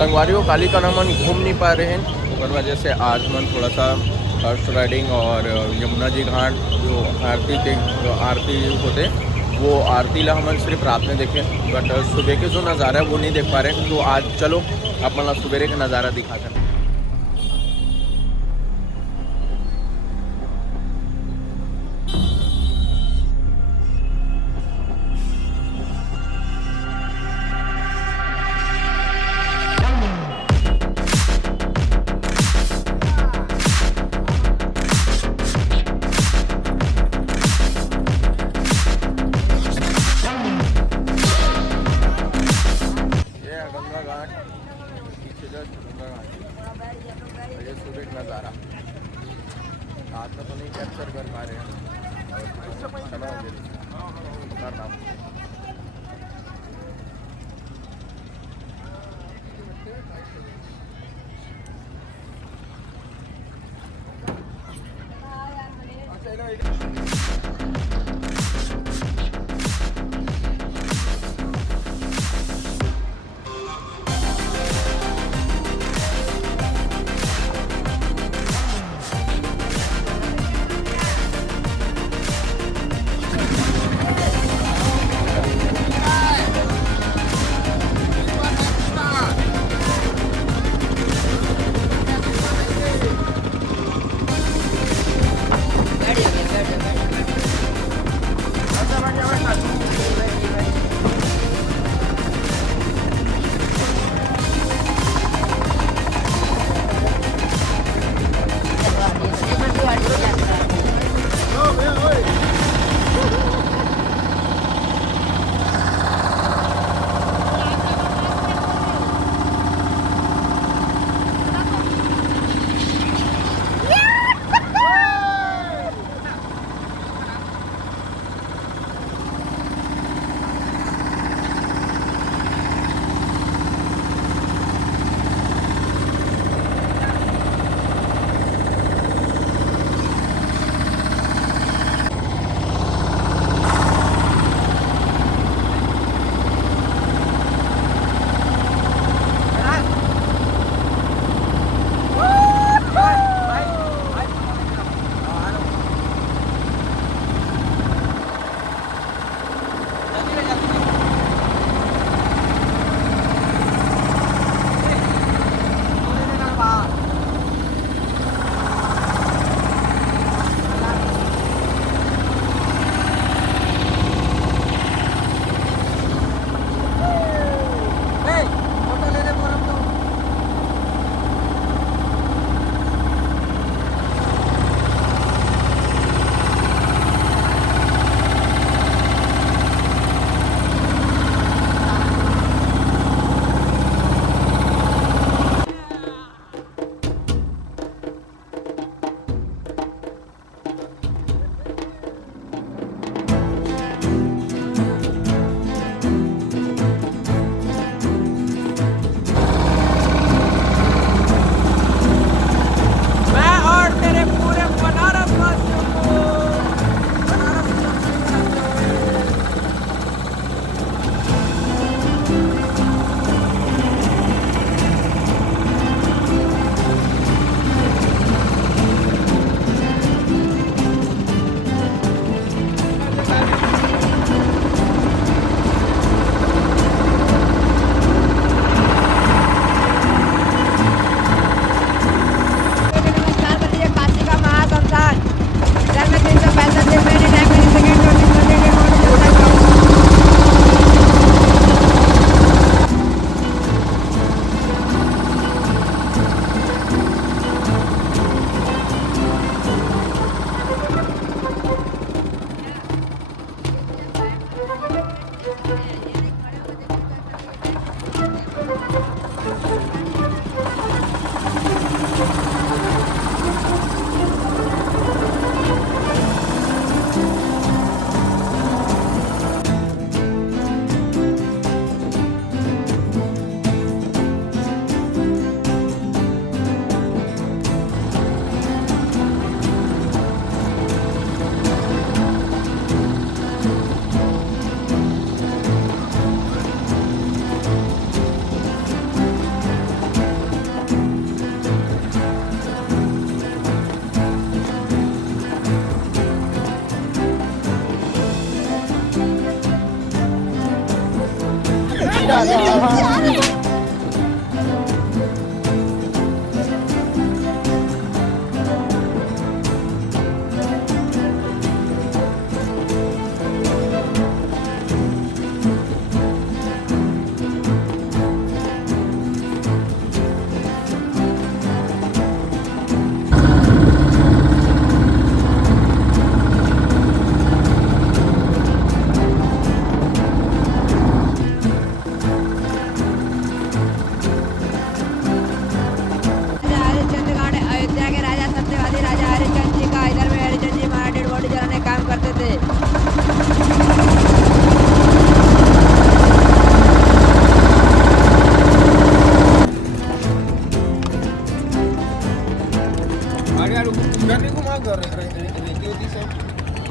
संगवारी को काली का नमन घूम नहीं पा रहे हैं, पर वजह से आज मन थोड़ा सा हॉर्स राइडिंग और यमुना जी घाट जो आरती होते वो आरती ला हमन सिर्फ रात में देखे, बट सुबह के जो नज़ारा है वो नहीं देख पा रहे। तो आज चलो अपन सुबह का नज़ारा दिखा कर। ये सुबह का नज़ारा रात में तो नहीं कैप्चर कर पा रहे हैं।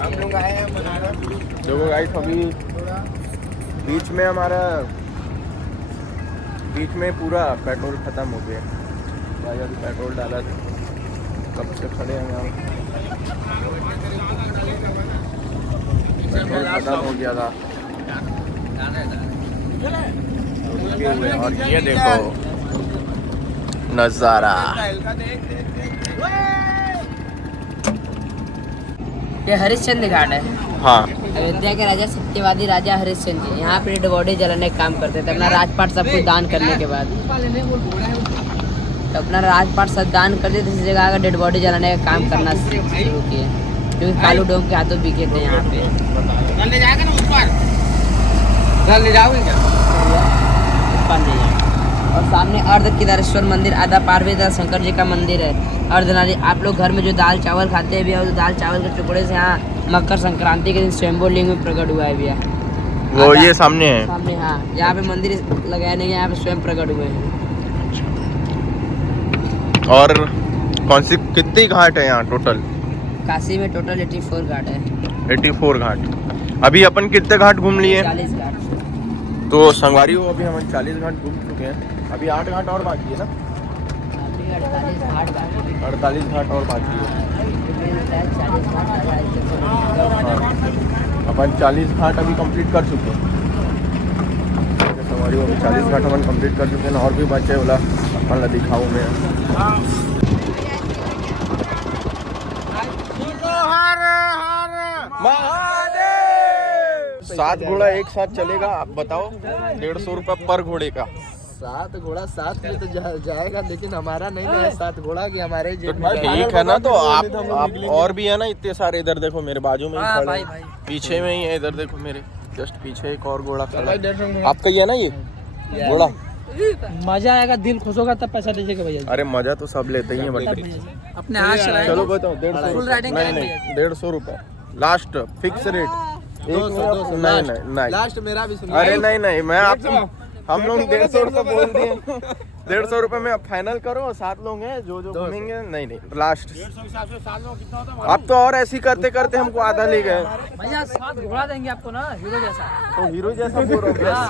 हम लोग आए हैं बनारस। देखो गाइस अभी बीच में पूरा पेट्रोल खत्म हो गया। भाई अभी पेट्रोल डाला था, कब से खड़े हैं यहाँ। पेट्रोल खत्म हो गया था और ये देखो नज़ारा। ये हरिश्चंद्र घाट है। हाँ, अयोध्या के राजा सत्यवादी राजा हरिश्चंद्र जी यहाँ पे डेड बॉडी जलाने का काम करते थे। अपना राजपाट सब कुछ दान करने के बाद तो अपना राजपाट सब दान कर दिए, इसी जगह डेड बॉडी जलाने का काम करना शुरू किए, क्योंकि कालू डोम के हाथों बिके थे यहाँ पे। और सामने अर्ध केदारेश्वर मंदिर, आधा पार्वती शंकर जी का मंदिर है। अर्धनारी आप लोग घर में जो दाल चावल खाते हैं भैया, दाल चावल के टुकड़े से यहाँ मकर संक्रांति के दिन स्वयंभू लिंग में प्रकट हुआ है भैया। वो ये सामने है। सामने हाँ, यहाँ पे मंदिर लगाया नहीं, यहाँ पे स्वयं प्रकट हुए हैं। और कौन सी कितनी घाट है यहाँ टोटल? काशी में टोटल 84 घाट है। 84 घाट। अभी अपन कितने घाट घूम लिए? 40 घाट। तो संगवारी हो अभी हम 40 घाट घूम चुके हैं। अभी 8 घाट और बाकी है ना? 48 घाट और बाकी है। अपन 40 घाट अभी कंप्लीट कर चुके हैं। संगवारी हो अभी 40 घाट अपन कंप्लीट कर चुके हैं और भी बचे बोला अपन ला दिखाऊँ मैं। महादेव 7 घोड़ा एक साथ चलेगा, आप बताओ 150 रुपये पर घोड़े का। 7 घोड़ा साथ में तो जाएगा, लेकिन हमारा नहीं है 7 घोड़ा की हमारे तो ठीक है ना, तो आप और भी है ना इतने सारे। इधर देखो मेरे बाजू में ही खड़े हैं, पीछे में ही है। इधर देखो मेरे जस्ट पीछे एक और घोड़ा खड़ा है। आपका ही है ना ये घोड़ा? मजा आएगा, दिल खुश होगा तब पैसा दीजिएगा भैया। अरे मजा तो सब लेते ही हैं बट अपने हाथ चलाएं। चलो बताओ 150 फुल राइडिंग नहीं 150 रुपये लास्ट फिक्स रेट। 200 नहीं लास्ट मेरा भी सुनिए। अरे नहीं मैं आप हम लोग 150 रुपये बोल दिए। 150 रुपये में आप फाइनल करो। 7 लोग हैं जो घूमेंगे। नहीं लास्ट आप तो और ऐसे करते करते हमको आधा ले गए भैया। 7 घोड़ा देंगे आपको ना, हीरो जैसा। तो हीरो जैसा बोल रहा हूँ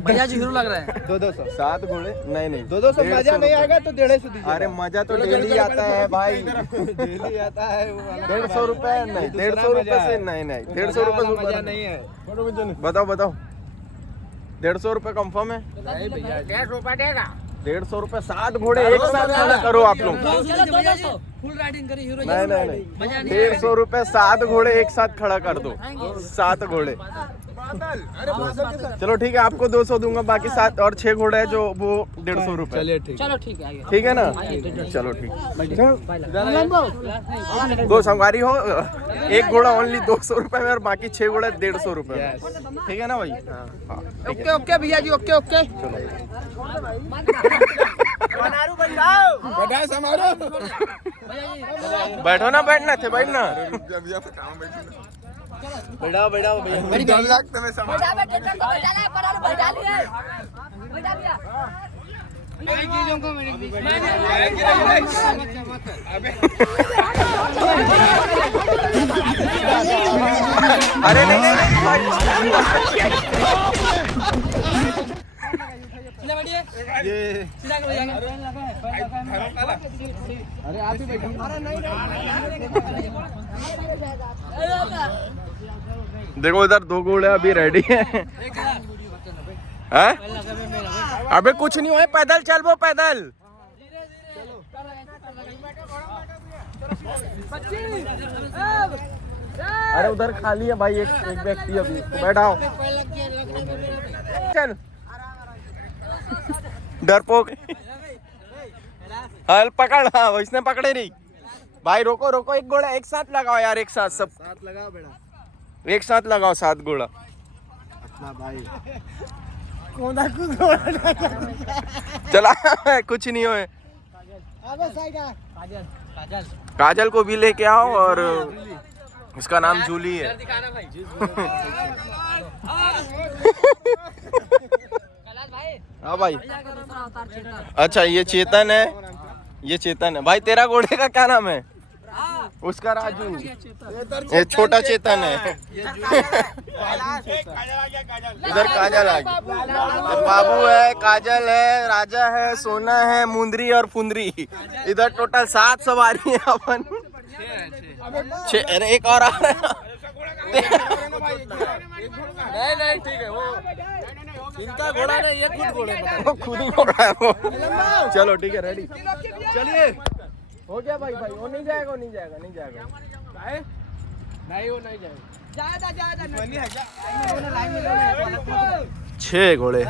भैया जी हीरो लग रहे हैं। 200 7 घोड़े नहीं 200 मजा नहीं आएगा तो 150 दीजिए। अरे मजा तो डेली आता है भाई। डेली आता है वो वाला। 150 रुपये नहीं 150 रुपये से नहीं 150 रुपये मजा नहीं है। बताओ 150 रुपये कंफर्म है? नहीं भैया 150 रुपये देगा। 150 रुपये 7 घोड़े एक साथ खड़ा करो आप लोग। फुल राइडिंग करी हीरो नहीं 150 रुपये 7 घोड़े एक साथ खड़ा कर दो। 7 घोड़े चलो ठीक है, आपको 200 दूंगा, बाकी 7 और 6 घोड़े है जो वो 150 रुपये। चलिए चलो ठीक है, ठीक है ना? चलो ठीक। दो संगवारी हो, एक घोड़ा ओनली 200 रुपये में और बाकी 6 घोड़े 150 रुपये में। ठीक है ना भाई? हाँ ठीक है। ओके भैया जी, ओके। बैठो ना, बैठना थे बैठना। बैठाओ भैया। अरे नहीं अरे आप ही बैठो। देखो इधर 2 घोड़े अभी रेडी हैं। हैं? अबे कुछ नहीं हुआ, पैदल चल वो पैदल। अरे उधर खाली है भाई, एक व्यक्ति अभी बैठाओ। चल डरपोक। हल पकड़। हाँ इसने पकड़े नहीं भाई। रोको रोको, एक घोड़ा एक साथ लगाओ यार, एक साथ सब साथ लगाओ बेटा, एक साथ लगाओ 7 घोड़ा। अपना भाई चला कुछ नहीं होए। काजल को भी लेके आओ और उसका नाम जूली है। हाँ भाई। अच्छा ये चेतन है, ये चेतन है भाई। तेरा घोड़े का क्या नाम है? उसका राजू। ये छोटा चेतन है। इधर काजल आ गई। बाबू है, काजल है, राजा है, सोना है, मुंदरी और फुंदरी। इधर टोटल 7 सवारी है अपन। 6। अरे एक और आ रहा है। नहीं ठीक है, वो इनका घोड़ा नहीं, ये खुद घोड़े वो खुद ही घोड़ा है वो। चलो ठीक है, रेडी चलिए। हो गया भाई। वो नहीं जाएगा, नहीं जाएगा। नहीं वो नहीं जाएगा। 6 घोड़े।